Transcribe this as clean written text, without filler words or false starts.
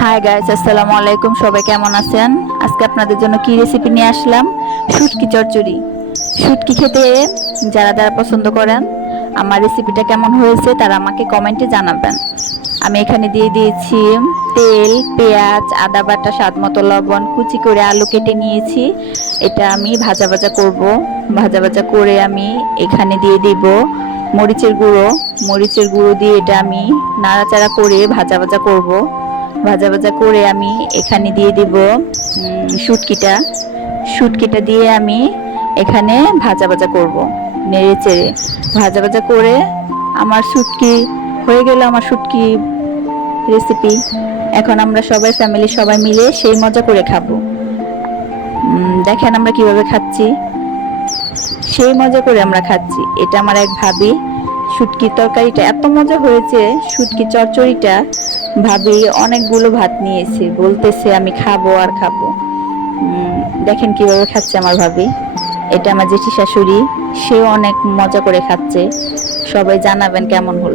Hi guys, আসসালামু আলাইকুম। সবাই কেমন আছেন? আজকে আপনাদের জন্য কি রেসিপি নিয়ে আসলাম? শুটকি চচ্চড়ি। শুটকি খেতে যারা যারা পছন্দ করেন, আমার রেসিপিটা কেমন হয়েছে তারা আমাকে কমেন্টে জানাবেন। আমি এখানে দিয়ে দিয়েছি তেল, পেঁয়াজ, আদা বাটা, স্বাদ মতো লবণ, কুচি করে আলু কেটে নিয়েছি। এটা আমি ভাজা ভাজা করব। ভাজা ভাজা করে আমি এখানে দিয়ে দিব মরিচের গুঁড়ো। মরিচের গুঁড়ো দিয়ে এটা আমি নাড়াচাড়া করে ভাজা ভাজা করব। ভাজা ভাজা করে আমি এখানে দিয়ে দিব শুটকিটা। শুটকিটা দিয়ে আমি এখানে ভাজা ভাজা করব, নেড়ে চেড়ে ভাজা ভাজা করে আমার শুটকি হয়ে গেল। আমার শুটকি রেসিপি এখন আমরা সবাই ফ্যামিলি সবাই মিলে সেই মজা করে খাবো। দেখেন আমরা কিভাবে খাচ্ছি, সেই মজা করে আমরা খাচ্ছি। এটা আমার এক ভাবি, শুটকির তরকারিটা এত মজা হয়েছে, শুটকি চচ্চড়িটা ভাবি অনেকগুলো ভাত নিয়েছে, বলতেছে আমি খাবো আর খাবো। দেখেন কিভাবে খাচ্ছে আমার ভাবি। এটা আমার জেঠি শাশুড়ি, সেও অনেক মজা করে খাচ্ছে। সবাই জানাবেন কেমন হলো।